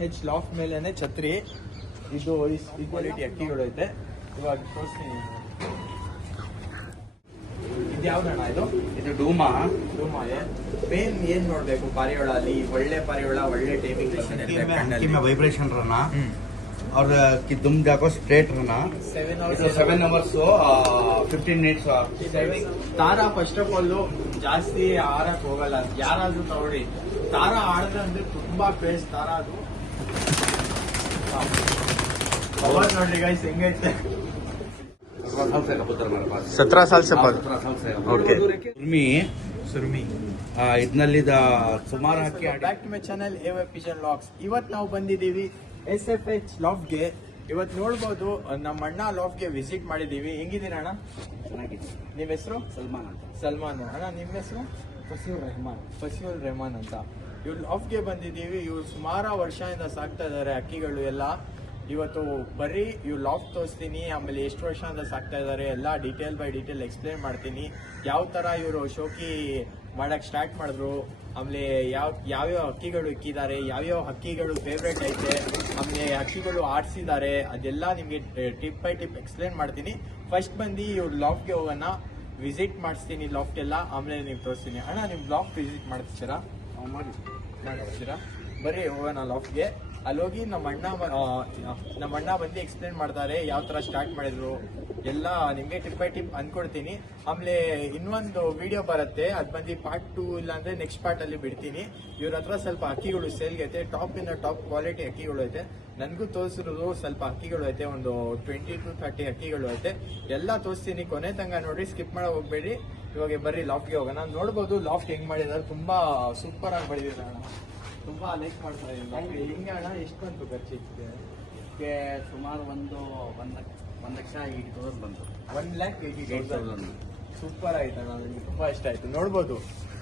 ಹೆಚ್ loft ಮೇಲೇನೆ ಛತ್ರಿ ಇದು ಈ ಕ್ವಾಲಿಟಿ ಅಕ್ಕಿಗಳು ಐತೆ. ಇವಾಗ ತೋರಿಸ್ತೀನಿ. ಇದು ಯಾವ್ದಣ್ಣ? ಇದು ಡೂಮಾ ಮೇನ್ ಏನ್ ನೋಡ್ಬೇಕು ಪಾರಿವಾಳ ಅಲ್ಲಿ? ಒಳ್ಳೆ ಪಾರಿವಾಳ, ಒಳ್ಳೆ ಟೈಮಿಂಗ್ ವೈಬ್ರೇಷನ್ रहना और कि दुम जाको स्ट्रेट रहना 7 hours 15 minutes Tara first of all ಜಾಸ್ತಿ ಆರಕ್ ಹೋಗಲ್ಲ. ಯಾರಾದ್ರೂ ತಗೊಳ್ಳಿ, ತಾರ ಆಡಿದ್ರೆ ಅಂದ್ರೆ ತುಂಬಾ ಕ್ರೇಜ್ ತಾರ. ಅದು ಪವರ್ ನೋಡ್ರಿ ಗೈಸ್ ಹೆಂಗೈತೆ. 17 साल से ಓಕೆ. ಸುರ್ಮಿ ಇದರಲ್ಲಿ ಸುಮಾರು ಹಾಕಿ ಬ್ಯಾಕ್ ಟು ಮೈ ಚಾನಲ್ ಎವೈ ಪಿಜನ್ ಲಾಕ್ಸ್. ಇವತ್ತು ನಾವು ಬಂದಿದ್ದೀವಿ SFH ಲಾಫ್ಟ್ಗೆ. ಇವತ್ತು ನೋಡ್ಬೋದು ನಮ್ಮ ಅಣ್ಣ ಲಾಫ್ಟ್ಗೆ ವಿಸಿಟ್ ಮಾಡಿದೀವಿ. ಹೆಂಗಿದ್ದೀರ ಅಣ್ಣ? ಚೆನ್ನಾಗಿದೆ. ನಿಮ್ಮ ಹೆಸರು? ಸಲ್ಮಾನ್ ಅಣ್ಣ. ನಿಮ್ಮ ಹೆಸರು? ಫಸೀಲ್ ರೆಹಮಾನ್ ಅಂತ. ಇವ್ರು ಲಾಫ್ಟ್ಗೆ ಬಂದಿದ್ದೀವಿ. ಇವ್ರು ಸುಮಾರು ವರ್ಷದಿಂದ ಸಾಕ್ತಾ ಇದ್ದಾರೆ ಅಕ್ಕಿಗಳು ಎಲ್ಲ. ಇವತ್ತು ಬರೀ ಇವ್ರು ಲಾಫ್ಟ್ ತೋರಿಸ್ತೀನಿ, ಆಮೇಲೆ ಎಷ್ಟು ವರ್ಷದಿಂದ ಸಾಕ್ತಾ ಇದ್ದಾರೆ ಎಲ್ಲ ಡೀಟೇಲ್ ಬೈ ಡೀಟೇಲ್ ಎಕ್ಸ್ಪ್ಲೇನ್ ಮಾಡ್ತೀನಿ. ಯಾವ ತರ ಇವರು ಶೋಕಿ ಮಾಡಕ್ ಸ್ಟಾರ್ಟ್ ಮಾಡಿದ್ರು, ಆಮೇಲೆ ಯಾವ್ಯಾವ ಹಕ್ಕಿಗಳು ಇಕ್ಕಿದ್ದಾರೆ, ಯಾವ್ಯಾವ ಹಕ್ಕಿಗಳು ಫೇವ್ರೇಟ್ ಐತೆ, ಆಮೇಲೆ ಹಕ್ಕಿಗಳು ಆಡ್ಸಿದ್ದಾರೆ, ಅದೆಲ್ಲ ನಿಮ್ಗೆ ಟಿಪ್ ಬೈ ಟಿಪ್ ಎಕ್ಸ್ಪ್ಲೇನ್ ಮಾಡ್ತೀನಿ. ಫಸ್ಟ್ ಬಂದು ಇವ್ರು ಲಾಫ್ಟ್ಗೆ ಹೋಗೋಣ, ವಿಸಿಟ್ ಮಾಡಿಸ್ತೀನಿ ಲಾಫ್ಟ್ ಎಲ್ಲ, ಆಮೇಲೆ ನೀವು ತೋರಿಸ್ತೀನಿ. ಅಣ್ಣ ನಿಮ್ ಲಾಫ್ಟ್ ವಿಸಿಟ್ ಮಾಡ್ತೀರಾ? ಮಾಡ್ತೀರಾ? ಬರೀ ಹೋಗೋಣ ಲಾಫ್ಟ್ಗೆ. ಅಲ್ಲಿ ಹೋಗಿ ನಮ್ಮ ಅಣ್ಣ ಬಂದು ಎಕ್ಸ್ಪ್ಲೇನ್ ಮಾಡ್ತಾರೆ ಯಾವ ತರ ಸ್ಟಾರ್ಟ್ ಮಾಡಿದ್ರು ಎಲ್ಲ ನಿಮ್ಗೆ ಟಿಪ್ ಬೈ ಟಿಪ್ ಅನ್ಕೊಡ್ತೀನಿ. ಆಮೇಲೆ ಇನ್ನೊಂದು ವಿಡಿಯೋ ಬರುತ್ತೆ, ಅದು ಬಂದು ಪಾರ್ಟ್ 2 ಇಲ್ಲಾಂದ್ರೆ ನೆಕ್ಸ್ಟ್ ಪಾರ್ಟ್ ಅಲ್ಲಿ ಬಿಡ್ತೀನಿ. ಇವ್ರ ಹತ್ರ ಸ್ವಲ್ಪ ಅಕ್ಕಿಗಳು ಸೇಲ್ಗೆ ಐತೆ, ಟಾಪ್ ಇಂದ ಟಾಪ್ ಕ್ವಾಲಿಟಿ ಅಕ್ಕಿಗಳು ಐತೆ. ನನ್ಗೂ ತೋರಿಸಿರೋದು ಸ್ವಲ್ಪ ಅಕ್ಕಿಗಳು ಐತೆ, ಒಂದು 20 to 30 ಅಕ್ಕಿಗಳು ಐತೆ. ಎಲ್ಲ ತೋರಿಸ್ತೀನಿ, ಕೊನೆ ತನಕ ನೋಡಿ, ಸ್ಕಿಪ್ ಮಾಡೋ ಹೋಗ್ಬೇಡಿ. ಇವಾಗ ಬರ್ರಿ ಲಾಫ್ಟ್ಗೆ ಹೋಗೋಣ. ನೋಡ್ಬೋದು ಲಾಫ್ಟ್ ಹೆಂಗ್ ಮಾಡಿದಾರೆ, ತುಂಬಾ ಸೂಪರ್ ಆಗಿ ಮಾಡಿದಾರೆ ಅಣ್ಣ. ತುಂಬಾ ಲೈಕ್ ಮಾಡ್ತಾ ಇದ್ದೀನಿ. ಹೆಂಗೆ ಅಣ್ಣ? ಎಷ್ಟು ಬಂತು ಖರ್ಚಿಗೆ? ಸುಮಾರು 1,80,000 ಬಂತು. 1,80,000. ಸೂಪರ್ ಆಯ್ತು ಅಣ್ಣ, ನನಗೆ ತುಂಬಾ ಇಷ್ಟ ಆಯ್ತು. ನೋಡ್ಬೋದು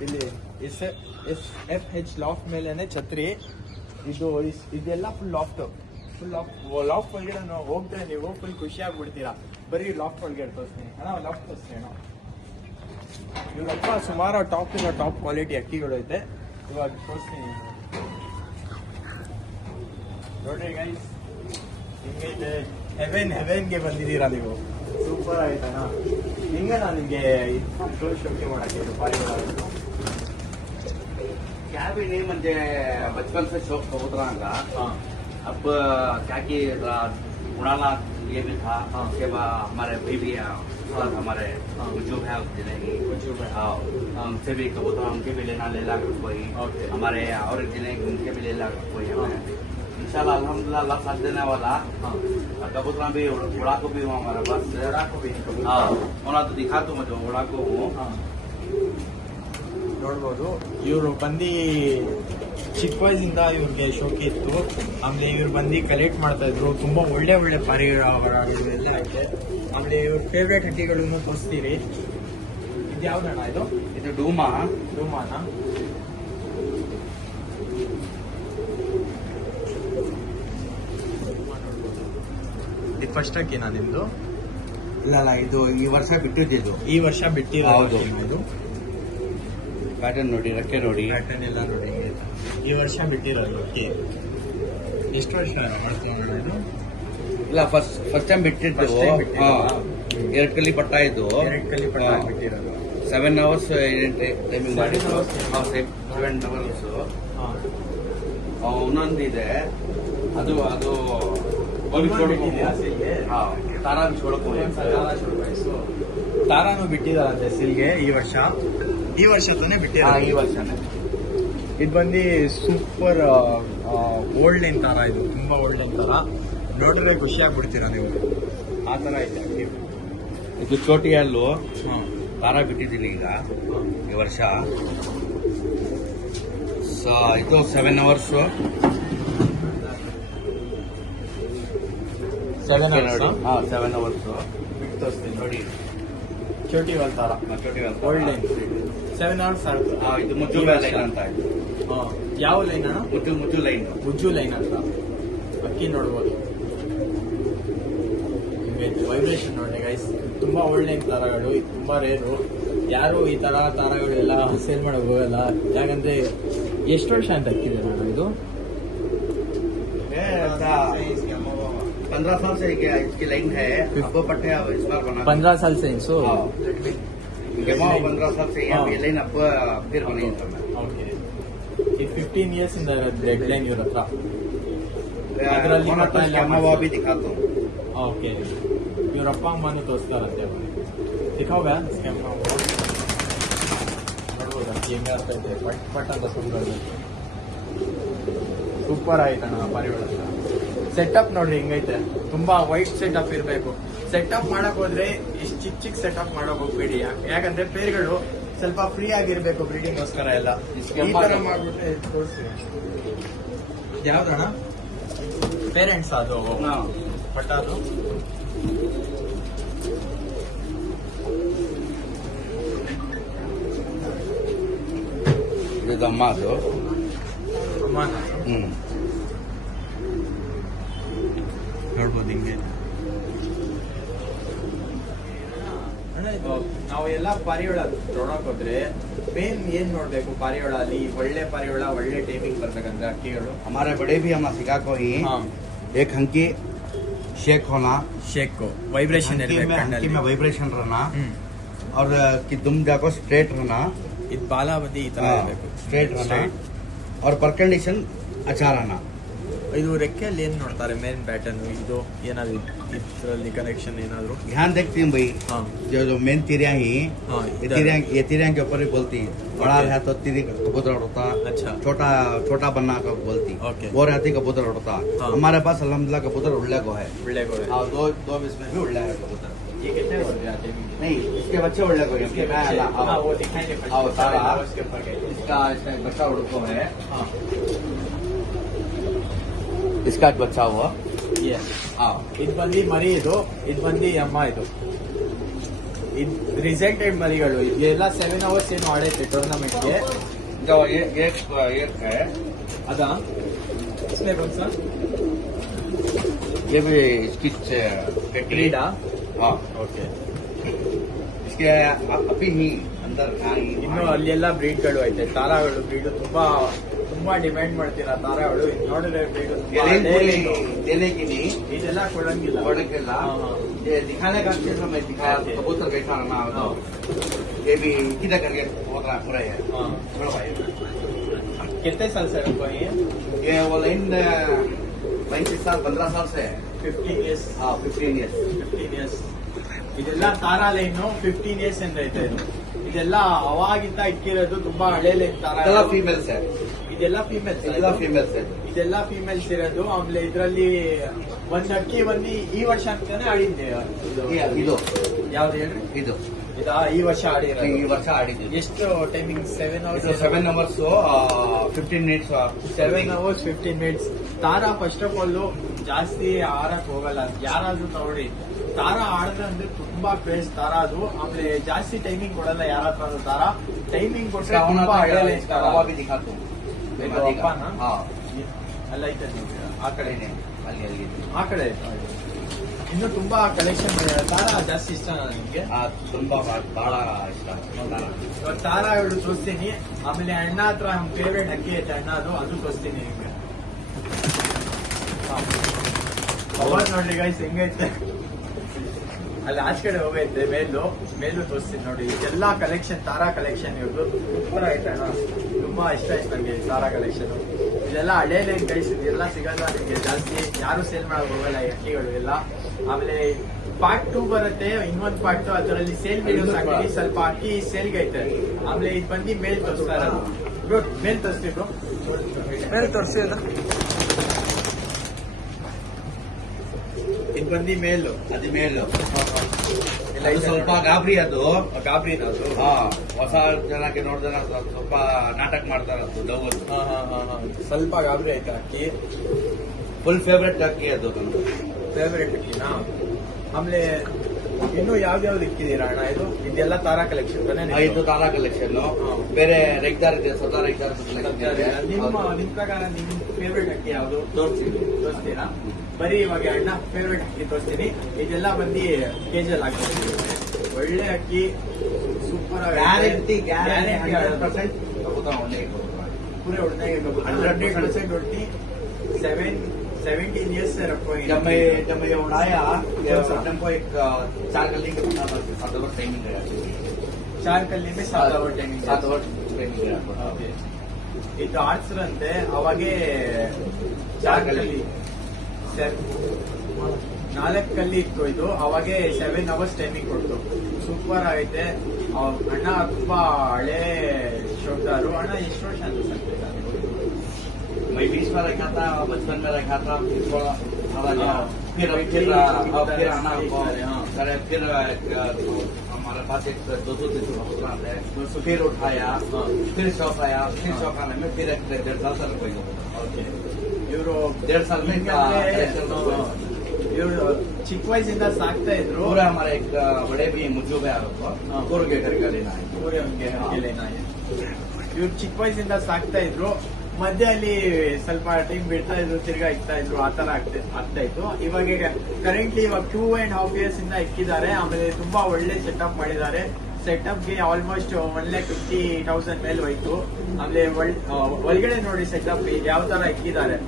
ಇಲ್ಲಿ SFH ಲಾಫ್ಟ್ ಮೇಲೇನೆ ಛತ್ರಿ ಇದೆಲ್ಲ ಫುಲ್ ಲಾಫ್ಟ್ ಒಳಗಡೆ ಹೋಗ್ತಾರೆ ನೀವು, ಫುಲ್ ಖುಷಿ ಆಗ್ಬಿಡ್ತೀರಾ. ಬರೀ ಲಾಫ್ಟ್ ಒಳಗಡೆ ತೋರಿಸ್ತೀನಿ ಅಣ್ಣ. ಲಾಫ್ಟ್ ತೋರಿಸ್ತೀನಿ ಅಣ್ಣ. ಇವ್ರ ಹತ್ರ ಸುಮಾರು ಟಾಪ್ ಇಂದ ಟಾಪ್ ಕ್ವಾಲಿಟಿ ಅಕ್ಕಿಗಳು ಐತೆ. ಇವಾಗ ತೋರಿಸ್ತೀನಿ ನೋಡ್ರಿ ಗೈಸ್, ಹಿಂಗೈತೆ. ಹೆವೆನ್ಗೆ ಬಂದಿದ್ದೀರಾ ನೀವು. ಸೂಪರ್ ಆಯ್ತಣ್ಣ. ಹಿಂಗಣ್ಣ ನಿಮ್ಗೆ ಶೋಕಿ ಮಾಡಕ್ಕೆ पारिवाल क्या भी नहीं मुझे बचपन से शौक बहुत रहा। अब क्या कि उड़ाना ये भी था। उसके बाद हमारे भाई भी हमारे उजूब है उनसे भी कबूतर उनके भी लेना ले ला कोई, हमारे और जिले उनके भी ले ला कोई। इंशाल्लाह अल्हम्दुलिल्लाह अल्लाह साथ देने वाला। कबूतर भी उड़ा को भी हमारे पास उड़ा तो दिखा तो मुझे उड़ा को ನೋಡ್ಬೋದು. ಇವರು ಬಂದು ಚಿಕ್ಕ ವಯಸ್ಸಿಂದ ಇವ್ರಿಗೆ ಶೋಕಿ ಇತ್ತು. ಆಮೇಲೆ ಇವ್ರು ಬಂದು ಕಲೆಕ್ಟ್ ಮಾಡ್ತಾ ಇದ್ರು. ತುಂಬಾ ಒಳ್ಳೆ ಪಾರಿವಾಳಗಳು ಎಲ್ಲ ಐತೆ. ಆಮೇಲೆ ಇವ್ರ ಫೇವ್ರೇಟ್ ಹಕ್ಕಿಗಳನ್ನು ತೋರಿಸ್ತೀರಿ. ಇದು ಯಾವ್ದಣ್ಣ? ಇದು ಡೂಮಾನ. ಇದು ಫಸ್ಟ್ ಹಕ್ಕಿನಾ ನಿಮ್ದು? ಇಲ್ಲ ಇದು ಈ ವರ್ಷ ಬಿಟ್ಟಿದ್ದು. ಈ ವರ್ಷ ಬಿಟ್ಟಿರೋದು. ಇದು ಪ್ಯಾಟರ್ನ್ ನೋಡಿ, ರೆಕ್ಕೆ ನೋಡಿ, ಪ್ಯಾಟರ್ನ್ ಎಲ್ಲ ನೋಡಿ. ಈ ವರ್ಷ ಬಿಟ್ಟಿರೋದು ಅಕ್ಕಿ. ಎಷ್ಟು ವರ್ಷ ಮಾಡ್ತೀವಿ? ಇಲ್ಲ ಫಸ್ಟ್ ಟೈಮ್ ಬಿಟ್ಟಿದ್ದು. 2 ಕಲಿ ಪಟ್ಟ ಇದು. 2 ಕಲಿ ಪಟ್ಟ ಬಿಟ್ಟಿರೋದು. 7 hours ಟೈಮಿಂಗ್ ಮಾಡಿದ್ದು. 7 hours. ಇನ್ನೊಂದಿದೆ, ಅದು ತಾರಾ ತಾರಾನು ಬಿಟ್ಟಿದಾರಂತೆ ಸಿಲ್ಗೆ ಈ ವರ್ಷ ತಾನೇ ಬಿಟ್ಟಿದ್ದಾರೆ. ಈ ವರ್ಷನೇ. ಇದು ಬಂದು ಸೂಪರ್ ಓಲ್ಡ್ ಲೈನ್ ತಾರ. ಇದು ತುಂಬಾ ಓಲ್ಡ್ ಲೈನ್ ತಾರ. ನೋಡ್ರೆ ಖುಷಿ ಆಗ್ಬಿಡ್ತೀರಾ ನೀವು. ಆ ತರ ಐತೆ. ಇದು ಚೋಟಿಯಲ್ಲೂ ತಾರ ಬಿಟ್ಟಿದ್ದೀನಿ ಈಗ ಈ ವರ್ಷ. ಇದು 7 hours. 7 hours ಬಿಟ್ಟು ತೋರಿಸ್ತೀನಿ ನೋಡಿ. ಚೋಟಿ ವಾಲ್ ತಾರ, ಓಲ್ಡ್ ಲೈನ್ 7 hours ಆಗುತ್ತೆ. ಇದು ಮುಜ್ಜು ಲೈನ್ ಅಂತ. ಯಾವ ಲೈನ್ ಅಣ್ಣ? ಮುಜ್ಜು ಲೈನ್ ಅಂತ. ಅಕ್ಕಿ ನೋಡ್ಬೋದು. ವೈಬ್ರೇಷನ್ ನೋಡಿ ಗೈಸ್. ತುಂಬಾ ಓಲ್ಡ್ ಲೈನ್ ತಾರಗಳು. ಇದು ತುಂಬಾ ರೇರು. ಯಾರು ಈ ತರ ತಾರಗಳೆಲ್ಲ ಸೇಲ್ ಮಾಡಕ್ ಹೋಗಲ್ಲ. ಯಾಕಂದ್ರೆ ಎಷ್ಟು ವರ್ಷ ಅಂತ ಹಾಕಿದೆ ನಾನು? ಇದು 15 साल से इसकी लाइन है। अब पट्टे अब इस बार बना 15 साल से सो गेमा 15 साल से यहाँ ये लाइन अब फिर बनी है ಓಕೆ ಈ 15 ಇಯರ್ಸ್ ಇಂದ ಬ್ಲಡ್ ಲೈನ್ ಇವ್ರ ಹತ್ರ ಅದರಲ್ಲಿ कैमरा भी दिखाता हूँ। ಓಕೆ ಇವ್ರ ಅಪ್ಪ ಅಮ್ಮನೂ ತೋರಿಸ್ತಾರಂತೆ ದಿಖಾವ್ ಬ್ಯಾ ಕ್ಯಾಮ್ರಾ ನೋಡ್ಬೋದಾ ಹೆಂಗ ಆಗ್ತಾ ಇದೆ ಪಟ್ ಪಟ್ ಅಂತ ಸುಂದರ ಸೂಪರ್ ಆಯ್ತಣ್ಣ ಪರಿವಾಳ ಸೆಟಪ್ ನೋಡ್ರಿ ಹೆಂಗೈತೆ ತುಂಬಾ ವೈಟ್ ಸೆಟಪ್ ಇರಬೇಕು ಸೆಟಪ್ ಮಾಡಕ್ ಹೋದ್ರೆ ಇಷ್ಟು ಚಿಕ್ಕ ಚಿಕ್ಕ ಸೆಟಪ್ ಮಾಡಕ್ ಹೋಗ್ಬೇಡಿ ಯಾಕಂದ್ರೆ ಪೇರ್ಗಳು ಸ್ವಲ್ಪ ಫ್ರೀ ಆಗಿರ್ಬೇಕು ಬ್ರೀಡಿಂಗ್ಗೋಸ್ಕರ ಎಲ್ಲ ಈ ತರ ಮಾಡ್ಬಿಟ್ಟೆ ತೋರಿಸಿ ಯಾವ್ದಣ್ಣ ಪೇರೆಂಟ್ಸ್ ಅದು ಪಟ್ಟ ಅದು ಇದು ಅಮ್ಮ ಅದು ಅಮ್ಮನ ನೋಡ್ಬೋದು ಹಿಂಗೆ ನಾವು ಎಲ್ಲ ಪಾರಿವಾಳ ನೋಡಕ್ ಹೋದ್ರೆ ಮೇನ್ ಏನ್ ನೋಡ್ಬೇಕು ಪಾರಿವಾಳ ಅಲ್ಲಿ ಒಳ್ಳೆ ಪಾರಿವಾಳ ಒಳ್ಳೆ ಟೈಮಿಂಗ್ ಬರ್ಬೇಕಂದ್ರೆ ಅಕ್ಕಿಗಳು हमारे बड़े भी हम सिखा को ही एक हंकी शेक होना ಶೇಕ್ ವೈಬ್ರೇಷನ್ हंकी में वाइब्रेशन रहना और कि दुम जाको स्ट्रेट रहना ಇದು ಬಾಲಾವಧಿ ಈ ತರ ಇರಬೇಕು स्ट्रेट रहना और पर कंडीशन अच्छा रहना। ಇದು ರೆಕ್ಕೆಯಲ್ಲಿ ಏನ್ ನೋಡ್ತಾರೆ ಮೇನ್ ಪ್ಯಾಟರ್ನ್ ಇದು ಏನಾದ್ರು ಇದರಲ್ಲಿ ಕನೆಕ್ಷನ್ ಏನಾದ್ರು ध्यान देखती हूँ भाई हाँ जो मेन तिरिया ही ये तिरिया के ऊपर ही बोलती बड़ा Okay. है तो तिरी कबूतर उड़ता अच्छा छोटा छोटा बनना का बोलती Okay. वो रहती कबूतर उड़ता हाँ. हमारे पास अल्हम्दुलिल्लाह कबूतर उड़ने को है ಒಳ್ಳೆ ಗೋಡೆ और दो इसमें भी उड़ने है कबूतर ये कितने बोलते हैं timing? नहीं इसके बच्चे उड़ने को इसके है बच्चे हाँ वो दिखाएंगे आओ, सारा। उसके ऊपर गए इसका एक बच्चा उड़को है हाँ इसका एक बच्चा हुआ ये हाँ ಇದು ಬಂದು ಮರಿ ಇದು ಬಂದು ಅಮ್ಮ ಇದು ರಿಸಲ್ಟೆಡ್ ಮರಿಗಳು ಇದೆಲ್ಲ 7 ಅವರ್ಸ್ ಏನು ಆಡೈತೆ ಟೂರ್ನಮೆಂಟ್ಗೆ जो एक है ಅದಾ इसमें कौन सा ये भी इसकी ब्रीडा हाँ ಓಕೆ इसके अभी ही अंदर ಇನ್ನು ಅಲ್ಲೆಲ್ಲ ಬ್ರೀಡ್ಗಳು ಐತೆ ತಾರಾಗಳು ಬ್ರೀಡ್ ತುಂಬಾ ತುಂಬಾ ಡಿಮ್ಯಾಂಡ್ ಮಾಡ್ತೀರಾ ತಾರಾಗಳು ಇದು ನೋಡಿದ್ರೆ ಬ್ರೀಡ್ देने के लिए ಇದೆಲ್ಲ ಕೊಡಂಗಿಲ್ಲ बड़े के ला हाँ, हाँ। ये दिखाने का समय दिखाया Okay. कबूतर कैसा रहना हाँ। ये भी किधर करके बहुत पूरा है हाँ। छोड़ो भाई कितने साल से हमको ये वो लाइन 35 साल 15 साल से है 15 ಇಯರ್ಸ್ हाँ 15 ईयर्स 15 ಇಯರ್ಸ್ ಇದೆಲ್ಲ ತಾರಾ ಲೈನು 15 ಇಯರ್ಸ್ ಅಂತ ಐತೆ ಇದು ಇದೆಲ್ಲ ಅವಾಗಿಂದ ಇಕ್ಕಿರೋದು ತುಂಬಾ ಹಳೆ ಲೈನ್ ತಾರಾ ಇದೆಲ್ಲ ಫೀಮೇಲ್ಸ್ है ಇದೆಲ್ಲ ಫೀಮೇಲ್ಸ್ ಇದೆಲ್ಲ ಫೀಮೇಲ್ಸ್ है ಇದೆಲ್ಲ ಫೀಮೇಲ್ಸ್ ಇರೋದು ಆಮೇಲೆ ಇದರಲ್ಲಿ ಒಂದ್ ಅಕ್ಕಿ ಬಂದು ಈ ವರ್ಷ ಅಂತಾನೆ ಆಡಿದ್ದೆ ಇದು ಯಾವ್ದು ಹೇಳ್ರಿ ಇದು ಇದಾ ಈ ವರ್ಷ ಆಡಿರೋದು ಈ ವರ್ಷ ಆಡಿದ್ದೀವಿ ಎಷ್ಟು timing 7 hours 7 hours 15 minutes 7 hours 15 minutes Tara first of all ಜಾಸ್ತಿ ಆಡಕ್ ಹೋಗಲ್ಲ ಯಾರಾದ್ರೂ ತಗೊಳ್ಳಿ ತಾರಾ ಆಡಿದ್ರೆ ಅಂದ್ರೆ ತುಂಬಾ ಕ್ರೇಜ್ ತಾರಾ ಅದು ಆಮೇಲೆ ಜಾಸ್ತಿ ಟೈಮಿಂಗ್ ಕೊಡಲ್ಲ ಯಾರಾದ್ರೂ ತಾರಾ ಟೈಮಿಂಗ್ ಕೊಟ್ರೆ ತುಂಬಾ ಹಳೆ ತಾರಾ भी दिखाता हूँ ಇದು ಅಪ್ಪನಾ? हाँ ಅಲ್ಲ ಐತೆ ನೋಡಿ ಆ ಕಡೆನೆ ಅಲ್ಲಿ ಅಲ್ಲಿ ಆ ಕಡೆ ಇನ್ನು ತುಂಬಾ ಕಲೆಕ್ಷನ್ ತಾರಾ ಜಾಸ್ತಿ ಇಷ್ಟ ನಿಮ್ಗೆ ತುಂಬಾ ಬಹಳ ಇಷ್ಟ ಇವಾಗ ತಾರಾಗಳು ತೋರಿಸ್ತೀನಿ ಆಮೇಲೆ ಅಣ್ಣ ಹತ್ರ ನಮ್ ಫೇವ್ರೇಟ್ ಅಕ್ಕಿ ಐತೆ ಅಣ್ಣ ಅದು ತೋರಿಸ್ತೀನಿ ನಿಮ್ಗೆ ಅವಾಗ ನೋಡ್ರಿ ಗೈಸ್ ಹೆಂಗೈತೆ ಅಲ್ಲಿ ಆಚೆ ಕಡೆ ಹೋಗೈತೆ ಮೇಲು ತೋರಿಸ್ತೀನಿ ನೋಡಿ ಇದೆಲ್ಲ ಕಲೆಕ್ಷನ್ ತಾರಾ ಕಲೆಕ್ಷನ್ ಇವ್ರದ್ದು ಸೂಪರ್ ಐತೆ ಅಣ್ಣ ತುಂಬಾ ಇಷ್ಟ ಆಯ್ತು ನನಗೆ ತಾರಾ ಕಲೆಕ್ಷನ್ ಇದೆಲ್ಲ ಹಳೆ ಲೈನ್ ಗೈಸ್ ಇದೆಲ್ಲ ಸಿಗಲ್ಲ ನಿಮಗೆ ಜಾಸ್ತಿ ಯಾರು ಸೇಲ್ ಮಾಡಕ್ ಹೋಗಲ್ಲ ಈ ಅಕ್ಕಿಗಳು ಎಲ್ಲ ಆಮೇಲೆ ಪಾರ್ಟ್ 2 ಬರುತ್ತೆ ಇನ್ನೊಂದು ಪಾರ್ಟ್ ಅದರಲ್ಲಿ ಸೇಲ್ ವಿಡಿಯೋಸ್ ಹಾಕಿ ಸ್ವಲ್ಪ ಅಕ್ಕಿ ಸೇಲ್ಗೆ ಐತೆ ಆಮೇಲೆ ಇದು ಬಂದು ಮೇಲ್ ತೋರಿಸ್ತಾ ಇರೋದು ಬ್ರೋ ಮೇಲ್ ತೋರಿಸ್ತೀವಿ ಬ್ರೋ ಮೇಲ್ ತೋರಿಸಿ ಇದು ಬಂದು ಮೇಲು ಅದು ಮೇಲು ಎಲ್ಲ ಅದು ಸ್ವಲ್ಪ ಗಾಬರಿ ಅದು ಗಾಬ್ರಿನ ಅದು ಹಾ ಹೊಸ ಜನಕ್ಕೆ ನೋಡಿದ್ರೆ ಸ್ವಲ್ಪ ನಾಟಕ ಮಾಡ್ತಾರೆ ಅದು ಡೌಲ್ ಸ್ವಲ್ಪ ಗಾಬರಿ ಆಯ್ತಾ ಅಕ್ಕಿ ಫುಲ್ ಫೇವ್ರೆಟ್ ಅಕ್ಕಿ ಅದು ನಂದು ಫೇವ್ರೇಟ್ ಅಕ್ಕಿನಾ ಆಮೇಲೆ ಇನ್ನು ಯಾವ್ದು ಇಕ್ಕಿದೀರಾ ಅಣ್ಣ ಇದೆಲ್ಲ ತಾರಾ ಕಲೆಕ್ಷನ್ ಇದು ತಾರಾ ಕಲೆಕ್ಷನ್ ಬೇರೆ ರೆಗ್ದಾರ್ ಇದೆ ಸದಾ ರೆಗ್ದಾರ್ ನಿಮ್ ಪ್ರಕಾರ ನಿಮ್ ಫೇವ್ರೇಟ್ ಅಕ್ಕಿ ಯಾವ್ದು ತೋರಿಸ್ತೀರಾ ಬರೀ ಇವಾಗ ಅಣ್ಣ ಫೇವ್ರೇಟ್ ಅಕ್ಕಿ ತೋರಿಸ್ತೀನಿ ಇದೆಲ್ಲ ಬಂದು ಕೆಜಿಯಲ್ಲಿ ಹಾಕ್ತೀನಿ ಒಳ್ಳೆ ಅಕ್ಕಿ ಸೂಪರ್ ಗ್ಯಾರಂಟಿ ಗ್ಯಾರಂಟಿ 100% ಪೂರೆ ಹೊಡೆದಾಗೆ 100% ಹೊಡ್ತಿ 17 years से रखो जब मैं ये उड़ाया हमको एक 4 गली के बना था 7 आवर टाइमिंग गया 4 कल्ली में 7 आवर टाइमिंग 7 आवर टाइमिंग गया ಓಕೆ ಇದು ಆಡ್ಸ್ರಂತೆ ಅವಾಗೆ 4 ಕಲ್ಲಿ 4 ಕಲ್ಲಿ ಇತ್ತು ಇದು ಅವಾಗೆ 7 ಅವರ್ಸ್ ಟೈಮಿಂಗ್ ಕೊಡ್ತು ಸೂಪರ್ ಆಗೈತೆ ಅಣ್ಣ ತುಂಬಾ ಹಳೆ ಶೋಕ್ದಾರು ಅಣ್ಣ ಎಷ್ಟು ವರ್ಷ ಅಂತ ಸರ್ मैं 20 में रखा था बचपन में रखा था फिर आना फिर हमारे पास एक 200-300 कबूतर है फिर उठाया फिर शौक आया फिर शौक आने में फिर 1.5 साल कोई ಓಕೆ ಇವರು 1.5 साल में ಇವರು ಚಿಕ್ಕ ವಯಸ್ಸಿಂದ ಸಾಕ್ತಾ ಇದ್ರು पूरा हमारे एक बड़े भी मुझे पूर्व के घर का लेना है ಇವ್ರು ಚಿಕ್ಕ ವಯಸ್ಸಿಂದ ಸಾಕ್ತಾ ಇದ್ರು ಮಧ್ಯೆ ಅಲ್ಲಿ ಸ್ವಲ್ಪ ಟೈಮ್ ಬಿಡ್ತಾ ಇದ್ರು ತಿರ್ಗಾ ಇಕ್ತಾ ಇದ್ರು ಆತರ ಆಗ್ತಾ ಇತ್ತು ಇವಾಗ ಕರೆಂಟ್ಲಿ ಇವಾಗ 2.5 years ಇಂದ ಇಕ್ಕಿದ್ದಾರೆ ಆಮೇಲೆ ತುಂಬಾ ಒಳ್ಳೆ ಸೆಟಪ್ ಮಾಡಿದ್ದಾರೆ ಸೆಟಪ್ಗೆ ಆಲ್ಮೋಸ್ಟ್ 1,50,000 ಮೇಲೆ ಹೋಯ್ತು ಆಮೇಲೆ ಒಳಗಡೆ ನೋಡಿ ಸೆಟಪ್ ಯಾವ ತರ ಇಕ್ಕಿದ್ದಾರೆ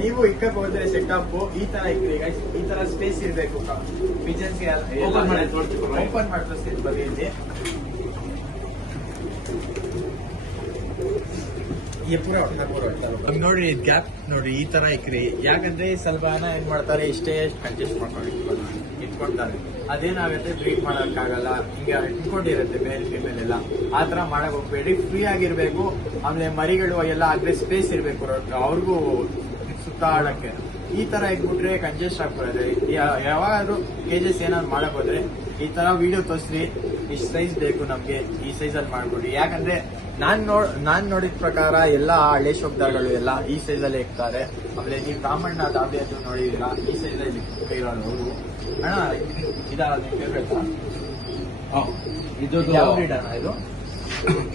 ನೀವು ಇಕ್ಕಕ್ ಹೋದ್ರೆ ಸೆಟಪ್ ಈ ತರ ಇಕ್ಕಿದೆ ಈ ತರ ಸ್ಪೇಸ್ ಇರ್ಬೇಕು ಪಿಜನ್ಸ್ಗೆ ಓಪನ್ ಮಾಡಿ ತೋರಿಸ್ತೀನಿ ಬರೀ ಇಲ್ಲಿ ನೋಡ್ರಿ ಗ್ಯಾಪ್ ನೋಡ್ರಿ ಈ ತರ ಇಕ್ರಿ ಯಾಕಂದ್ರೆ ಸ್ವಲ್ಪ ಜನ ಏನ್ ಮಾಡ್ತಾರೆ ಇಷ್ಟೇ ಕಂಜೆಸ್ಟ್ ಮಾಡ್ಕೊಂಡು ಇಟ್ಕೊಂತಾರೆ ಅದೇನಾಗುತ್ತೆ ಬ್ರೀಡ್ ಮಾಡಕ್ಕಾಗಲ್ಲ ಹಿಂಗ ಇಟ್ಕೊಂಡಿರುತ್ತೆ ಮೇಲ್ ಫಿಮೇಲ್ ಎಲ್ಲ ಆತರ ಮಾಡಕ್ ಹೋಗ್ಬೇಡಿ ಫ್ರೀ ಆಗಿರ್ಬೇಕು ಆಮೇಲೆ ಮರಿಗಳು ಎಲ್ಲ ಆಗ್ರೆ ಸ್ಪೇಸ್ ಇರ್ಬೇಕು ಅವ್ರಿಗೂ ಸುತ್ತಾಡಕ್ಕೆ ಈ ತರ ಇಟ್ಬಿಟ್ರೆ ಕಂಜೆಸ್ಟ್ ಆಗ್ಬಿಡುತ್ತೆ ಯಾವಾಗಾದ್ರೂ ಕೇಜಸ್ ಏನಾದ್ರು ಮಾಡಕ್ ಹೋದ್ರೆ ಈ ತರ ವಿಡಿಯೋ ತೋರಿಸ್ರಿ ಇಷ್ಟು ಸೈಜ್ ಬೇಕು ನಮ್ಗೆ ಈ ಸೈಜ್ ಅಲ್ಲಿ ಮಾಡ್ಬಿಡಿ ಯಾಕಂದ್ರೆ ನಾನ್ ನೋಡಿದ ಪ್ರಕಾರ ಎಲ್ಲಾ ಹಳೆ ಶೋಕ್ದಾರ್ಗಳು ಎಲ್ಲ ಈ ಸೈಜ್ ಅಲ್ಲಿ ಇರ್ತಾರೆ ಆಮೇಲೆ ನೀವು ಕಾಮಣ್ಣ ದಾಬಿ ಅದು ನೋಡಿದೀರಾ ಈ ಸೈಜ್ ಅಲ್ಲಿ ಇರೋರು ಅವರು ಅಣ್ಣ ಫೇವ್ರೇಟ್ ಇದು ಯಾವ ಬ್ರೀಡ್ ಅಣ್ಣ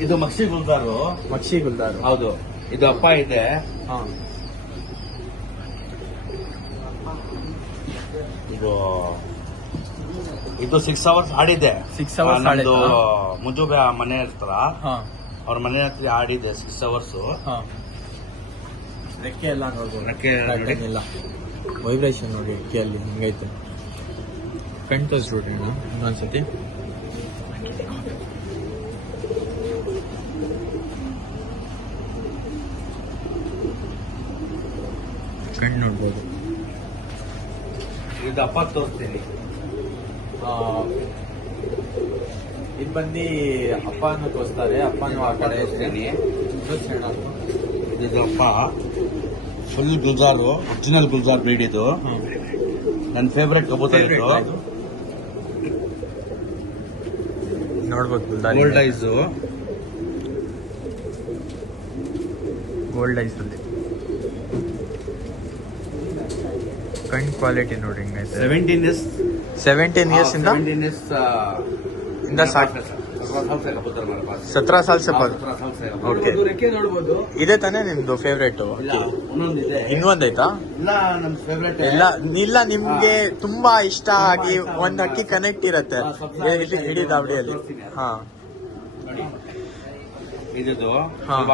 ಇದು ಮಕ್ಷಿ ಗುಲ್ದಾರು ಮಕ್ಷಿ ಗುಲ್ದಾರು ಹೌದು ಇದು ಅಪ್ಪ ಇದೆ ಇದು 6 ಅವರ್ಸ್ ಆಡಿದೆ 6 ಅವರ್ಸ್ ನಮ್ದು ಮುಂಜುಬೆ ಮನೆ ಇರ್ತಾರ ಅವ್ರ ಮನೆ ಹತ್ರ ಆಡಿದೆ 6 ಅವರ್ಸ್ ರೆಕ್ಕೆ ಎಲ್ಲ ನೋಡ್ಬೋದು ರೆಕ್ಕೆ ಎಲ್ಲ ವೈಬ್ರೇಷನ್ ನೋಡಿ ರೆಕ್ಕೆಯಲ್ಲಿ ಹಿಂಗೈತೆ ಕಣ್ ತೋರಿಸ್ಬಿಡ್ರಿ ಇನ್ನೊಂದ್ಸತಿ ಕಣ್ ನೋಡ್ಬೋದು ಇದು ಅಪ್ಪ ತೋರಿಸ್ತೀನಿ ಇದು ಬಂದು ಅಪ್ಪನು ತೋರಿಸ್ತಾರೆ ಅಪ್ಪನು ಆ ಕಡೆ ತೋರಿಸ್ತೀನಿ ಇದು ಇದು ಅಪ್ಪ ಫುಲ್ ಗುಲ್ಜಾರು ಒರಿಜಿನಲ್ ಗುಲ್ಜಾರ್ ಬ್ರೀಡ್ ಇದು ನನ್ನ ಫೇವ್ರೆಟ್ ಕಬೂತರ್ ಇದು ನೋಡ್ಬೋದು ಗೋಲ್ಡ್ ಐಸ್ ಗೋಲ್ಡ್ ಐಸ್ ಅಲ್ಲಿ ಕಣ್ ಕ್ವಾಲಿಟಿ ನೋಡಿ ಹಿಂಗೈತೆ 17 years ಇಂದ 17 years ಇಂದ ಸಾಕು 17 साल से ಓಕೆ ಇದೇ ತಾನೇ ನಿಮ್ದು ಫೇವ್ರೇಟ್ ಇನ್ನೊಂದೈತಾ ಇಲ್ಲ ನಿಮ್ಗೆ ತುಂಬಾ ಇಷ್ಟ ಆಗಿ ಒಂದ್ ಅಕ್ಕಿ ಕನೆಕ್ಟ್ ಇರತ್ತೆ ಇಡೀ ದಾವಡಿಯಲ್ಲಿ ಹಾ ಇದು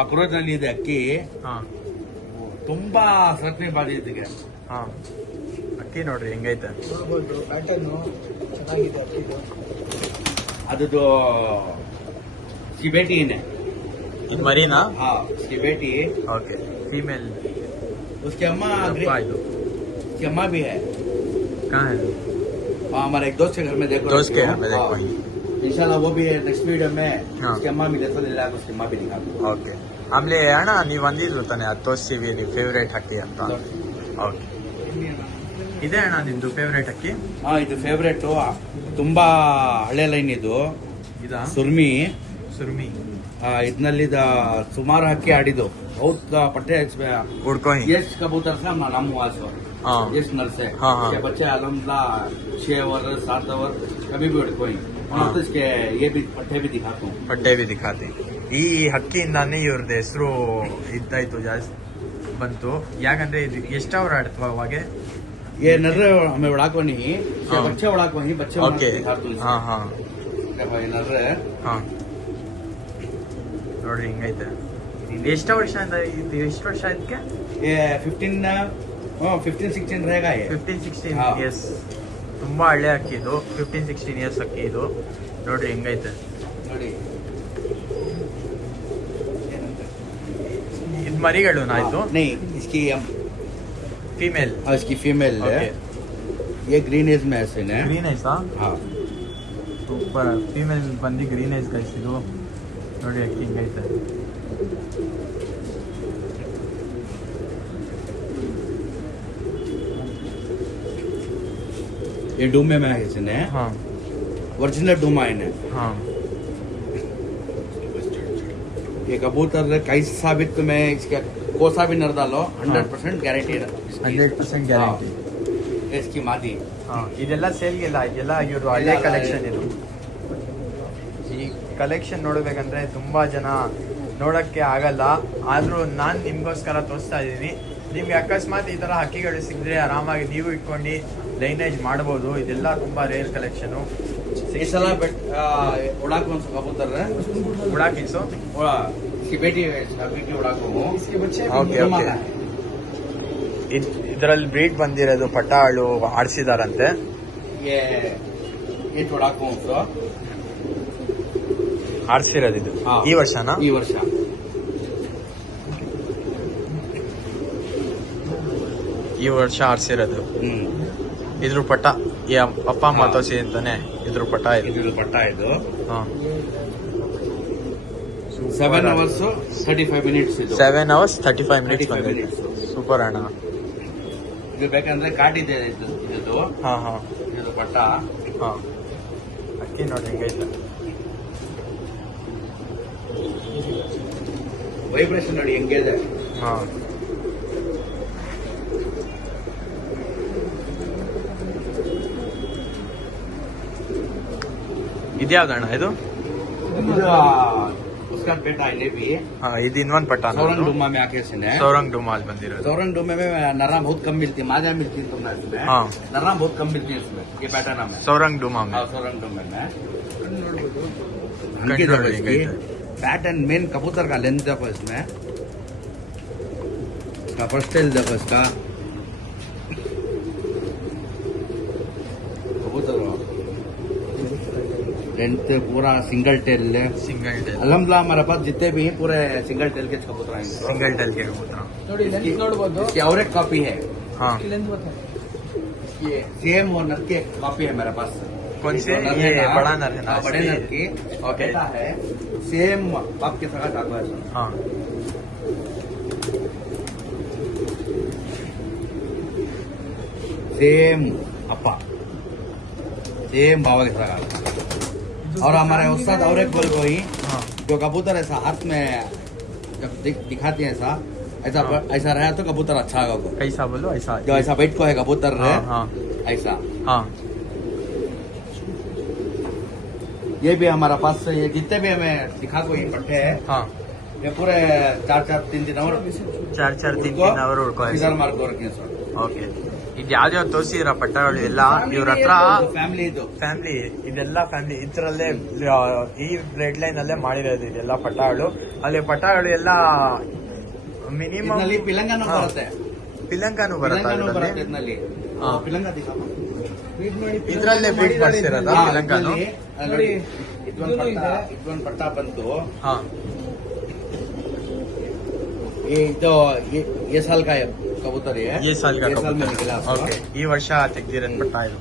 ಅಕ್ರೋಜ್ ನಲ್ಲಿ ಇದೆ ಅಕ್ಕಿ ತುಂಬಾ ಸರಪಣಿ ಬಾಡಿಗೆ ಹಾ ಅಕ್ಕಿ ನೋಡ್ರಿ ಹೆಂಗೈತೆ ಅದು की बेटी है ಇದು ಮರಿನಾ हाँ उसकी बेटी ಓಕೆ ಫೀಮೇಲ್ उसकी अम्मा उसकी अम्मा भी है कहाँ है हमारे एक दोस्त के घर में देखो दोस्त के घर में देखो इंशाल्लाह वो भी है नेक्स्ट वीडियो में हाँ। उसकी अम्मा भी जैसा ले उसकी अम्मा भी दिखा ಓಕೆ ಆಮೇಲೆ ಅಣ್ಣ ನೀವು ಅಂದಿದ್ರು ತಾನೆ ಅದು ತೋರಿಸ್ತೀವಿ ನೀವು ಫೇವ್ರೇಟ್ ಅಕ್ಕಿ ಅಂತ ಓಕೆ ಇದೆ ಅಣ್ಣ ನಿಮ್ದು ಫೇವ್ರೇಟ್ ಅಕ್ಕಿ ಹಾ ಇದು ಫೇವ್ರೇಟ್ ತುಂಬಾ ಹಳೆ ಲೈನ್ ಇದು ಇದಾ ಸುರ್ಮಿ ಸುರ್ಮಿ इतನಲ್ಲಿ ಸುಮಾರು ಹಕ್ಕಿ ಆಡಿದ್ದು बहुत पट्टे उड़कोही ये कबूतर से हम नाम हुआ सो हाँ ये नर से हाँ, हाँ। ये बच्चे अलहमदुल्ला 6 ओवर 7 ओवर कभी भी उड़कोही हाँ। तो इसके ये भी पट्टे भी दिखाता हूँ ಪಡ್ಡೆ ಬಿ ದಿಖಾತಿ ಈ ಹಕ್ಕಿಯಿಂದಾನೇ ಇವ್ರದ್ದು ಹೆಸರು ಇದ್ದಾಯ್ತು ಜಾಸ್ತಿ ಬಂತು ಯಾಕಂದ್ರೆ ಇದು ಎಷ್ಟು ಅವರ್ ಆಡ್ತು ಅವಾಗ ये नर हमें उड़ाको नहीं ये हाँ। बच्चे उड़ाको नहीं बच्चे उड़ा ಓಕೆ के दिखाता हूँ ಹಾ ಹಾ देखो ये नर ಹಾ ನೋಡ್ರಿ ಹಿಂಗೈತೆ ಎಷ್ಟು ವರ್ಷ ಇದಕ್ಕೆ ये 15 15-16 रहेगा ये 15-16 ಹಾ. ಇಯರ್ಸ್. ತುಂಬಾ ಹಳೆ ಅಕ್ಕಿ ಇದು. 15-16 ಇಯರ್ಸ್ ಅಕ್ಕಿ ಇದು. ನೋಡ್ರಿ ಹೆಂಗೈತೆ. ನೋಡಿ ಇದು ಮರಿಗಳು ಆಯ್ತು. नहीं इसकी ಫೀಮೇಲ್. इसकी फीमेल है. ये ग्रीन एज में ऐसे है. ಗ್ರೀನ್ ಐಸಾ. हाँ ಸೂಪರ್. ಫೀಮೇಲ್ ಬಂದು ಗ್ರೀನ್ ಐಸ್ ಗೈಸ್ ಇದು. ನೋಡಿ ಅಕ್ಕಿ ಹಿಂಗೈತೆ. ये डूमे में है इसने. ಹಾ ओरिजिनल डूमा है. ಹಾ. ये कबूतर कैसे साबित तो मैं इसका कोसा भी नर डालो 100% गारंटी है. 100% ಗ್ಯಾರಂಟಿ. इसकी मादी. ಹಾ ಇದೆಲ್ಲ ಸೇಲ್ಗೆಲ್ಲ ಇದೆಲ್ಲ ಇವ್ರ ಹಳೆ ಕಲೆಕ್ಷನ್ ಇದು. ಈ ಕಲೆಕ್ಷನ್ ನೋಡಬೇಕಂದ್ರೆ ತುಂಬಾ ಜನ ನೋಡಕ್ಕೆ ಆಗಲ್ಲ. ಆದ್ರೂ ನಾನು ನಿಮ್ಗೋಸ್ಕರ ತೋರಿಸ್ತಾ ಇದ್ದೀನಿ. ನಿಮ್ಗೆ ಅಕಸ್ಮಾತ್ ಈ ತರ ಹಕ್ಕಿಗಳು ಸಿಕ್ಕಿದ್ರೆ ಆರಾಮಾಗಿ ನೀವು ಇಟ್ಕೊಂಡು ಲೈನೇಜ್ ಮಾಡ್ಬೋದು. ಇದೆಲ್ಲ ತುಂಬಾ ರೇರ್ ಕಲೆಕ್ಷನು. ये साला उड़ा कौन सा कबूतर है? ಉಡಾಕಿಸು. उड़ा इसकी बेटी है अभी की उड़ा को. इसके बच्चे Okay, okay. ಇದರಲ್ಲಿ ಬ್ರೀಡ್ ಬಂದಿರೋದು ಪಟ್ಟಾಳು ಆಡಿಸಿದಾರಂತೆ. ये उड़ा कौन सा ಆಡಿಸಿರೋದು ಇದು. ಹಾ. ಈ ವರ್ಷನಾ? ಈ ವರ್ಷ. ಈ ವರ್ಷ ಆಡಿಸಿರೋದು. ಹ್ಮ್ ಇದ್ರ ಪಟ್ಟ ಈ ಅಪ್ಪ ಅಮ್ಮ ತೋಸಿ ಅಂತಾನೆ ಇದ್ರ ಪಟ್ಟ ಇದು. ಇದು ಪಟ್ಟ ಇದು. ಹಾ 7 hours 35 minutes ಇದು. 7 hours 35 minutes 35 ಬಂದಿದೆ. minutes. ಸೂಪರ್ ಅಣ್ಣ. ಇದು ಬೇಕಂದ್ರೆ ಕಾಟಿದೆ ಇದು. ಹಾ ಹಾ ಇದು ಪಟ್ಟ. ಹಾ ಅಕ್ಕಿ ನೋಡಿ ಹೆಂಗೈತೆ. ವೈಬ್ರೇಷನ್ ನೋಡಿ ಹೆಂಗಿದೆ. ಹಾ ಇದ್ಯಾವ್ದಣ್ಣ ಇದು? ಇದು उसका बेटा है ये भी. ಹಾ ಇದು ಇನ್ನೊಂದು ಪಟ್ಟ. सौरंग डुम्मा में आके इसने. ಸೌರಂಗ್ ಡುಮಾಲ್ ಬಂದಿರೋದು. सौरंग डुम्मे में नरा बहुत कम मिलती है. मादा मिलती है तुम्हें इसमें. हाँ. नरा बहुत कम मिलती है इसमें. ये पैटर्न में. ಸೌರಂಗ್ ಡುಮಾ हाँ, सौरंग डुम्मे में. कंट्रोल देखो हो इसकी गई पैटर्न मेन कबूतर का लेंथ देखो इसमें. इसका फर्स्ट टेल देखो इसका. कबूतर लेंथ पूरा सिंगल टेल है. Single tell. अलहमदुल्ला हमारे पास जितने भी हैं पूरे सिंगल टेल के कबूतर आएंगे. ಸಿಂಗಲ್ ಟೆಲ್ ಗೆ ಕಬೂತರ. इसकी और एक कॉपी है. ಹಾ ये सेम और नर की एक कॉपी है मेरे पास. कौन से? जो नर ये है ना, बड़ा नर है ना, हाँ, बड़े इसकी? नर की ओके। बेटा है सेम बाप के साथ आता है. ಹಾ सेम अपा सेम बाबा के साथ आता है. और हमारे उस्ताद और एक बोल कोई ಹಾ जो कबूतर ऐसा हाथ में जब दिखाते हैं ऐसा ऐसा हाँ. ऐसा रहा तो कबूतर अच्छा होगा. कैसा बोलो ऐसा? जो ऐसा बैठ को है कबूतर हाँ है हाँ ऐसा. हाँ ये भी हमारा पास से ये जितने भी हमें दिखा को ये पट्टे हैं हाँ ये पूरे 4-3 और 4-3 ಅವರ್ ಉಳ್ಕೊ. इधर मार को रखें सर. ಓಕೆ. ಇದು ಯಾವ್ಯಾವ ತೋರಿಸಿರ ಪಟ್ಟಗಳು ಎಲ್ಲ ಇವ್ರ ಹತ್ರ फैमिली दो. ಫ್ಯಾಮಿಲಿ. ಇದೆಲ್ಲ ಫ್ಯಾಮಿಲಿ ಇದ್ರಲ್ಲೇ ಈ ಬ್ಲಡ್ ಲೈನ್ ಅಲ್ಲೇ ಮಾಡಿರೋದು ಇದೆಲ್ಲ ಪಟ್ಟಗಳು. ಅಲ್ಲಿ ಪಟ್ಟಗಳು ಎಲ್ಲ ಮಿನಿಮಮ್ इतनी पिलंगाನು ಬರುತ್ತೆ. ಪಿಲಂಕಾನು पिलंगानु ಬರುತ್ತೆ ಬರುತ್ತೆ इतनी. हाँ. पिलंगा दिखा. ಇದ್ರಲ್ಲೇ ಬ್ರೀಡ್ ಮಾಡಿಸಿರೋದ ಪಿಲಂಕಾನು. ನೋಡಿ ಇದೊಂದು ಪಟ್ಟ ಬಂತು. ಹಾ ये साल का कबूतर है. ಈ ಸಾಲ್ ये साल में निकला आपका. ಓಕೆ. ಈ ವರ್ಷ ತೆಗ್ದಿರೋದ್ ಪಟ್ಟ ಇದು.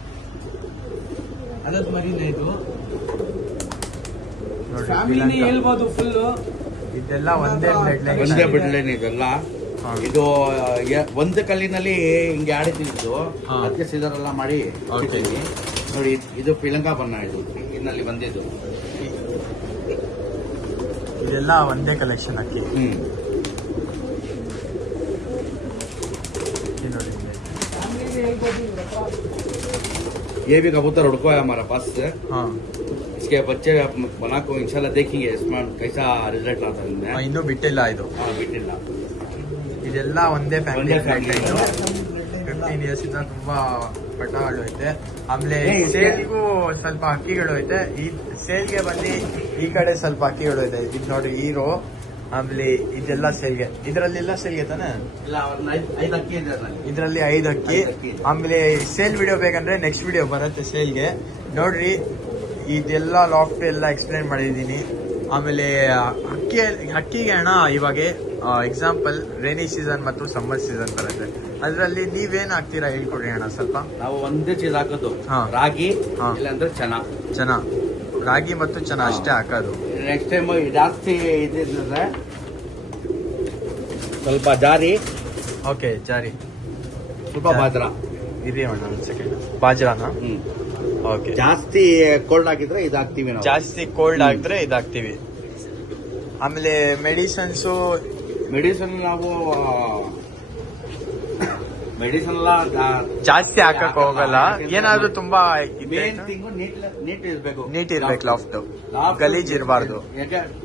ಅದಕ್ಕೆ ಮರಿನೇ ಇದು ನೋಡಿ ಫ್ಯಾಮಿಲಿನೇ ಪಿಲಂಕ. ಹೇಳ್ಬೋದು ಫುಲ್. ಇದೆಲ್ಲ ಒಂದೇ ಬ್ಲಡ್ ಒಂದೇ ಲೈನ್. ಬಿಡ್ಲೇನೆ ಇದೆಲ್ಲ. ಹಾ. ಇದು ಒಂದು ಕಲ್ಲಿನಲ್ಲಿ ಹಿಂಗೆ ಆಡಿದ್ದು ಹಾ. ಅದಕ್ಕೆ ಸಿದರ್ ಎಲ್ಲ ಮಾಡಿ Okay. ಇಟ್ಟಿದ್ದೀವಿ. ನೋಡಿ ಇದು ಪಿಲಂಗ ಬಣ್ಣ ಇದು ಇದರಲ್ಲಿ ಬಂದಿದ್ದು. ಇದೆಲ್ಲ ಒಂದೇ ಕಲೆಕ್ಷನ್ ಅಕ್ಕಿ. ಇದು ನೋಡಿ ಫ್ಯಾಮಿಲಿನೇ ಹೇಳ್ಬೋದು ಇವ್ರ ಹತ್ರ. ये भी कबूतर उड़को है हमारे पास से. ಹಾ इसके बच्चे बना को इंशाल्लाह देखेंगे इसमें कैसा रिजल्ट आता है इनमें. ಇನ್ನೂ ಬಿಟ್ಟಿಲ್ಲ ಇದು. हाँ बिटिल्ला. ಇದೆಲ್ಲ ಒಂದೇ ಫ್ಯಾಮಿಲಿ ಒಂದೇ family. 15 ಇಯರ್ಸ್ ಇಂದ ತುಂಬಾ ಪಟ್ಟಗಳು ಐತೆ. ಆಮೇಲೆ ಏ, ಇದೆ. ಸೇಲ್ಗೂ ಸ್ವಲ್ಪ ಅಕ್ಕಿಗಳು ಐತೆ. ಈ ಸೇಲ್ಗೆ ಬಂದು ಈ ಕಡೆ ಸ್ವಲ್ಪ ಅಕ್ಕಿಗಳು ಐತೆ. ಇದು ನೋಡಿ ಹೀರೋ ಆಮೇಲೆ ಇದೆಲ್ಲ ಸೇಲ್ಗೆ, ಇದರಲ್ಲೆಲ್ಲ ಸೇಲ್ಗೆ ತಾನೆ? ಇಲ್ಲ ಒಂದು 5 ಅಕ್ಕಿ ಇದೆ ಅದ್ರಲ್ಲಿ. ಇದರಲ್ಲಿ 5 ಅಕ್ಕಿ. 5 ಅಕ್ಕಿ. ಆಮೇಲೆ ಸೇಲ್ ವಿಡಿಯೋ ಬೇಕಂದ್ರೆ ನೆಕ್ಸ್ಟ್ ವಿಡಿಯೋ ಬರುತ್ತೆ ಸೇಲ್ಗೆ, ನೋಡ್ರಿ. ಇದೆಲ್ಲ ಲಾಫ್ಟ್ ಎಲ್ಲ ಎಕ್ಸ್ಪ್ಲೇನ್ ಮಾಡಿದ್ದೀನಿ. ಆಮೇಲೆ ಅಕ್ಕಿಗೆ ಅಣ್ಣ ಇವಾಗ ಎಕ್ಸಾಂಪಲ್ ರೈನಿ ಸೀಸನ್ ಮತ್ತು ಸಮ್ಮರ್ ಸೀಸನ್ ಬರುತ್ತೆ, ಅದರಲ್ಲಿ ನೀವೇನ್ ಹಾಕ್ತೀರಾ ಹೇಳ್ಕೊಡ್ರಿ ಅಣ್ಣ ಸ್ವಲ್ಪ. ನಾವು ಒಂದೇ ಚೀಸ್ ಹಾಕೋದು, ಹಾ. ರಾಗಿ ಹಾ. ಇಲ್ಲಾಂದ್ರೆ ಚೆನ್ನ, ರಾಗಿ ಮತ್ತು ಚೆನ್ನ ಅಷ್ಟೇ ಹಾಕೋದು. ನೆಕ್ಸ್ಟ್ ಟೈಮ್ ಜಾಸ್ತಿ ಇದ್ರೆ ಸ್ವಲ್ಪ ಜಾರಿ, ಓಕೆ ಜಾರಿ, ಸ್ವಲ್ಪ ಬಾಜ್ರಾ. ಇರಿ ಅಣ್ಣ ಒಂದು ಸೆಕೆಂಡ್. ಬಾಜ್ರಾನ? ಓಕೆ. ಜಾಸ್ತಿ ಕೋಲ್ಡ್ ಆಗಿದ್ರೆ ಇದು ಹಾಕ್ತಿವಿ ನಾವು. ಜಾಸ್ತಿ ಕೋಲ್ಡ್ ಆಗಿದ್ರೆ ಇದಾಗ್ತೀವಿ. ಆಮೇಲೆ ಮೆಡಿಸನ್ಸು ಮೆಡಿಸಿನ್ ನಾವು ಮೆಡಿಸಿನ್ ಎಲ್ಲ ಜಾಸ್ತಿ ಹಾಕಕ್ ಹೋಗಲ್ಲ, ಏನಾದ್ರೂ ತುಂಬಾ ಮೇನ್ ಥಿಂಗು ನೀಟ್ ಇರ್ಬೇಕು. ನೀಟ್ ಇರ್ಬೇಕು, ಲಾಫ್ಟ್ ಗಲೀಜ್ ಇರಬಾರ್ದು.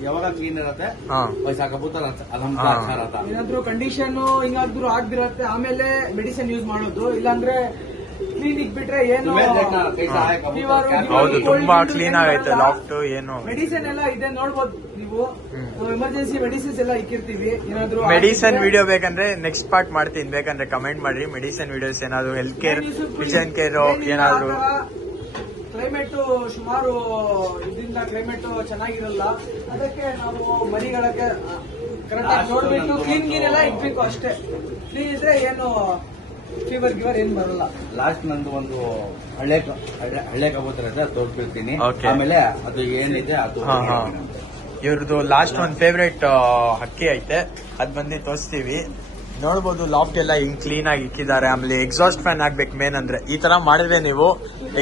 ಯಾವಾಗ ಕ್ಲೀನ್ ಇರತ್ತೆ ಹಾ. ಪೈಸಾ ಕಬೂತರ ಹಾ. ಏನಾದ್ರು ಕಂಡೀಷನ್ ಹಿಂಗಾದ್ರು ಆಗ್ದಿರತ್ತೆ, ಆಮೇಲೆ ಮೆಡಿಸಿನ್ ಯೂಸ್ ಮಾಡೋದು. ಇಲ್ಲಾಂದ್ರೆ ಕ್ಲೀನ್ ಇಟ್ಬಿಟ್ರೆ ಏನು ಹೌದು, ತುಂಬಾ ಕ್ಲೀನ್ ಆಗೈತೆ ಲಾಫ್ಟ್. ಏನು ಮೆಡಿಸಿನ್ ಎಲ್ಲ ಇದೆ ನೋಡ್ಬೋದು ನೀವು. ಎಮರ್ಜೆನ್ಸಿ ಮೆಡಿಸಿನ್ಸ್ ಎಲ್ಲ ಇಕ್ಕಿರ್ತೀವಿ. ಏನಾದ್ರು ಮೆಡಿಸನ್ ವಿಡಿಯೋ ಬೇಕಂದ್ರೆ ನೆಕ್ಸ್ಟ್ ಪಾರ್ಟ್ ಮಾಡ್ತೀನಿ, ಬೇಕಂದ್ರೆ ಕಮೆಂಟ್ ಮಾಡ್ರಿ. ಮೆಡಿಸನ್ ವಿಡಿಯೋಸ್ ಏನಾದ್ರು ಹೆಲ್ತ್ ಕೇರ್, ಕಿಚನ್ ಕೇರ್ ಏನಾದ್ರು. ಕ್ಲೈಮೇಟ್ ಸುಮಾರು ಇದರಿಂದ ಕ್ಲೈಮೇಟ್ ಚೆನ್ನಾಗಿರಲ್ಲ, ಅದಕ್ಕೆ ನಾವು ಮರಿಗಳಕ್ಕೆ ಕರೆಕ್ಟ್ ಆಗಿ ನೋಡ್ಬಿಟ್ಟು ಕ್ಲೀನ್ ಗೀನ್ ಎಲ್ಲ ಇಕ್ಬೇಕು ಅಷ್ಟೇ. ಕ್ಲೀನ್ ಇದ್ರೆ ಏನು ಫೀವರ್ ಗಿವರ್ ಏನ್ ಬರಲ್ಲ. ಲಾಸ್ಟ್ ನಂದು ಒಂದು ಹಳ್ಳೆ ಕಬೂತರ ಇದೆ, ತೋರ್ಸ್ಬಿಡ್ತೀನಿ. Okay. ಆಮೇಲೆ ಅದು ಏನಿದೆ ಅದು ಇವ್ರದ್ದು ಲಾಸ್ಟ್ ಒಂದು ಫೇವ್ರೇಟ್ ಅಕ್ಕಿ ಐತೆ, ಅದ್ ಬಂದು ತೋರಿಸ್ತೀವಿ. ನೋಡ್ಬೋದು ಲಾಫ್ಟ್ ಎಲ್ಲ ಹಿಂಗ್ ಕ್ಲೀನ್ ಆಗಿ ಇಕ್ಕಿದ್ದಾರೆ. ಆಮೇಲೆ ಎಕ್ಸಾಸ್ಟ್ ಫ್ಯಾನ್ ಆಗ್ಬೇಕು ಮೇನ್ ಅಂದ್ರೆ. ಈ ತರ ಮಾಡಿದ್ರೆ ನೀವು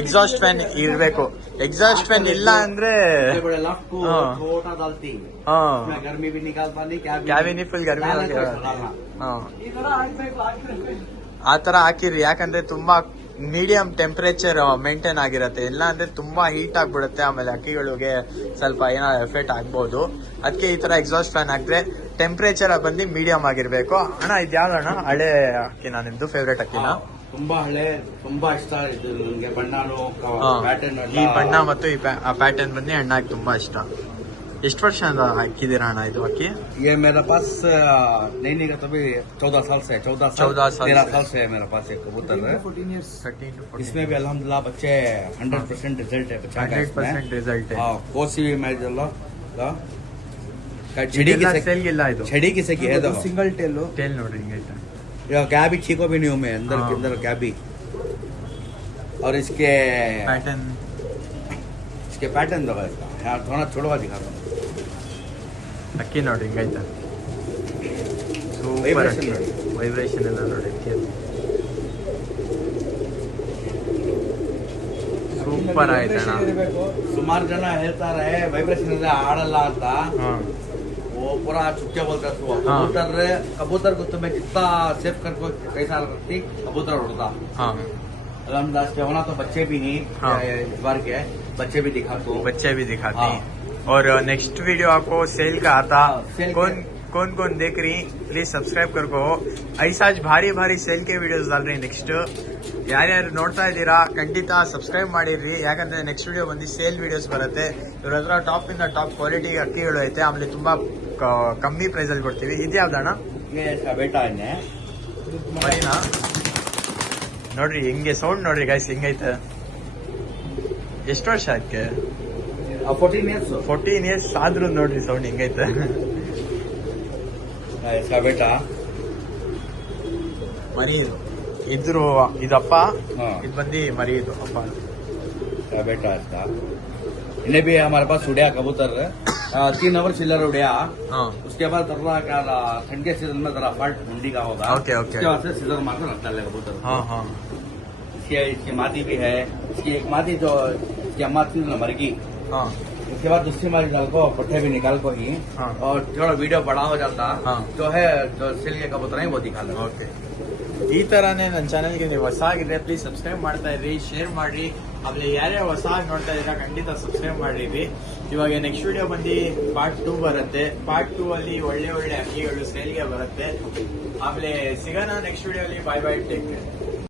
ಎಕ್ಸಾಸ್ಟ್ ಫ್ಯಾನ್ ಇರ್ಬೇಕು. ಎಕ್ಸಾಸ್ಟ್ ಫ್ಯಾನ್ ಇಲ್ಲ ಅಂದ್ರೆ छोटा डालती गर्मी भी निकालता नहीं, ಕ್ಯಾಬಿನಿ ಫುಲ್ ಗರ್ಮಿ ಈ ತರ ಆಗ್ಬೇಕು. ಆ ತರ ಹಾಕಿರಿ, ಯಾಕಂದ್ರೆ ತುಂಬಾ ಮೀಡಿಯಂ ಟೆಂಪರೇಚರ್ ಮೇಂಟೈನ್ ಆಗಿರತ್ತೆ. ಇಲ್ಲ ಅಂದ್ರೆ ತುಂಬಾ ಹೀಟ್ ಆಗ್ಬಿಡುತ್ತೆ, ಆಮೇಲೆ ಅಕ್ಕಿಗಳಿಗೆ ಸ್ವಲ್ಪ ಏನಾದ್ರು ಎಫೆಕ್ಟ್ ಆಗ್ಬಹುದು. ಅದಕ್ಕೆ ಈ ತರ ಎಕ್ಸಾಸ್ಟ್ ಫ್ಯಾನ್ ಹಾಕಿದ್ರೆ ಟೆಂಪರೇಚರ್ ಬಂದು ಮೀಡಿಯಂ ಆಗಿರ್ಬೇಕು. ಅಣ್ಣ ಇದು ಯಾವ್ದಣ್ಣ ಹಳೆ ಅಕ್ಕಿನ ನಿಮ್ದು ಫೇವ್ರೇಟ್ ಅಕ್ಕಿನ? ತುಂಬಾ ಹಳೆ, ತುಂಬಾ ಇಷ್ಟ ಇದು ನನಗೆ. ಬಣ್ಣನು ಪ್ಯಾಟರ್ನ್, ಈ ಬಣ್ಣ ಮತ್ತು ಈ ಪ್ಯಾಟರ್ನ್ ಬಂದು ಅಣ್ಣಗೆ ತುಂಬಾ ಇಷ್ಟ. ಎಷ್ಟು ವರ್ಷ ಹಾಕಿದ್ದೀರಾ ಅಣ್ಣ ಇದು ಅಕ್ಕಿ? ये मेरे पास नहीं का तभी 14 साल से 13 साल से मेरे पास एक कबूतर है. 14 years. इसमें भी अल्हम्दुलिल्लाह बच्चे 100% रिजल्ट है. 100% ರಿಸಲ್ಟ್. कोसी भी मैं चलो ಸೇಲ್ಗಿಲ್ಲ ಇದು. छड़ी किसे की है तो ಸಿಂಗಲ್ ಟೇಲು. ಟೇಲ್ ನೋಡ್ರಿ ಹಿಂಗೈತೆ. क्या भी छीको भी नहीं हूँ मैं अंदर के अंदर क्या भी. और इसके पैटर्न दो यार, थोड़ा छोड़वा दिखा दो. ಅಕ್ಕಿ ನೋಡ್ರಿ ಹಿಂಗೈತೆ, ವೈಬ್ರೇಷನ್ ಎಲ್ಲ ನೋಡಿ. ಸೂಪರ್ ಆಯ್ತಣ್ಣ. ಸುಮಾರು ಜನ ಹೇಳ್ತಾರೆ ವೈಬ್ರೇಷನ್ ಇದೆ ಆಡಲ್ಲ ಅಂತ. वो पूरा चुपके बोलता है. कबूतर को तुम्हें कितना सेफ करके कैसा रखती, कबूतर उड़ता. अलहमदुलिल्लाह होना तो बच्चे भी नहीं. इस बार के बच्चे भी दिखाते हैं. और नेक्स्ट वीडियो आपको सेल का आता. कौन देख रही प्लीज सब्सक्राइब करको. ऐसा भारी सेल के ವಿಡಿಯೋಸ್ डाल रही ನೆಕ್ಸ್ಟ್. ಯಾರ್ಯಾರು ನೋಡ್ತಾ ಇದ್ದೀರಾ ಖಂಡಿತ ಸಬ್ಸ್ಕ್ರೈಬ್ ಮಾಡಿರ್ರಿ, ಯಾಕಂದ್ರೆ ನೆಕ್ಸ್ಟ್ ವಿಡಿಯೋ ಬಂದು ಸೇಲ್ ವಿಡಿಯೋಸ್ ಬರುತ್ತೆ. ಇವ್ರ ಹತ್ರ ಟಾಪ್ ಇಂದ ಟಾಪ್ ಕ್ವಾಲಿಟಿ ಅಕ್ಕಿಗಳು ಐತೆ. ಆಮೇಲೆ ತುಂಬಾ ಕಮ್ಮಿ ಪ್ರೈಸ್ ಅಲ್ಲಿ ಕೊಡ್ತೀವಿ. ಇದ್ಯಾವ್ದಣ್ಣ? ಮರಿನಾ? ನೋಡ್ರಿ ಹಿಂಗೆ ಸೌಂಡ್ ನೋಡ್ರಿ ಗೈಸ್ ಹಿಂಗೈತೆ. ಎಷ್ಟು ವರ್ಷ ಅದಕ್ಕೆ? 14 years ಆದ್ರೂ ನೋಡ್ರಿ ಸೌಂಡ್ ಹಿಂಗೈತೆ. ಮರಿ ಇದ್ರು ಇದಪ್ಪ, ಇದು ಬಂದು ಮರಿ ಇದು ಅಪ್ಪ. बेटा था इन्हें भी हमारे पास उड़िया कबूतर 3 आवर चिल्लर उड़िया. उसके बाद ठंड के सीजन में जरा फट ठंडी का होगा. ओके. उसके बाद से सीजन मार कर रखता है कबूतर. इसकी मादी भी है. इसकी एक मादी जो इसकी अम्मा थी मर गई. उसके बाद दूसरी मादी डाल को पट्टे भी निकाल को ही. और थोड़ा वीडियो बड़ा हो जाता जो है जो सेल के कबूतर है वो दिखा लेगा. ಓಕೆ. ಈ ತರಾನೇ ನನ್ನ ಚಾನಲ್ಗೆ ನೀವು ಹೊಸ ಆಗಿದ್ರೆ ಪ್ಲೀಸ್ ಸಬ್ಸ್ಕ್ರೈಬ್ ಮಾಡ್ತಾ ಇರ್ರಿ, ಶೇರ್ ಮಾಡ್ರಿ. ಆಮೇಲೆ ಯಾರ್ಯಾರು ಹೊಸ ನೋಡ್ತಾ ಇದ್ದೀರಾ ಖಂಡಿತ ಸಬ್ಸ್ಕ್ರೈಬ್ ಮಾಡಿರಿ. ಇವಾಗ ನೆಕ್ಸ್ಟ್ ವಿಡಿಯೋ ಬಂದು ಪಾರ್ಟ್ 2 ಬರುತ್ತೆ. ಪಾರ್ಟ್ 2 ಅಲ್ಲಿ ಒಳ್ಳೆ ಅಕ್ಕಿಗಳು ಸೇಲ್ಗೆ ಬರುತ್ತೆ. ಆಮೇಲೆ ಸಿಗೋಣ ನೆಕ್ಸ್ಟ್ ವಿಡಿಯೋ ಅಲ್ಲಿ. Bye take care.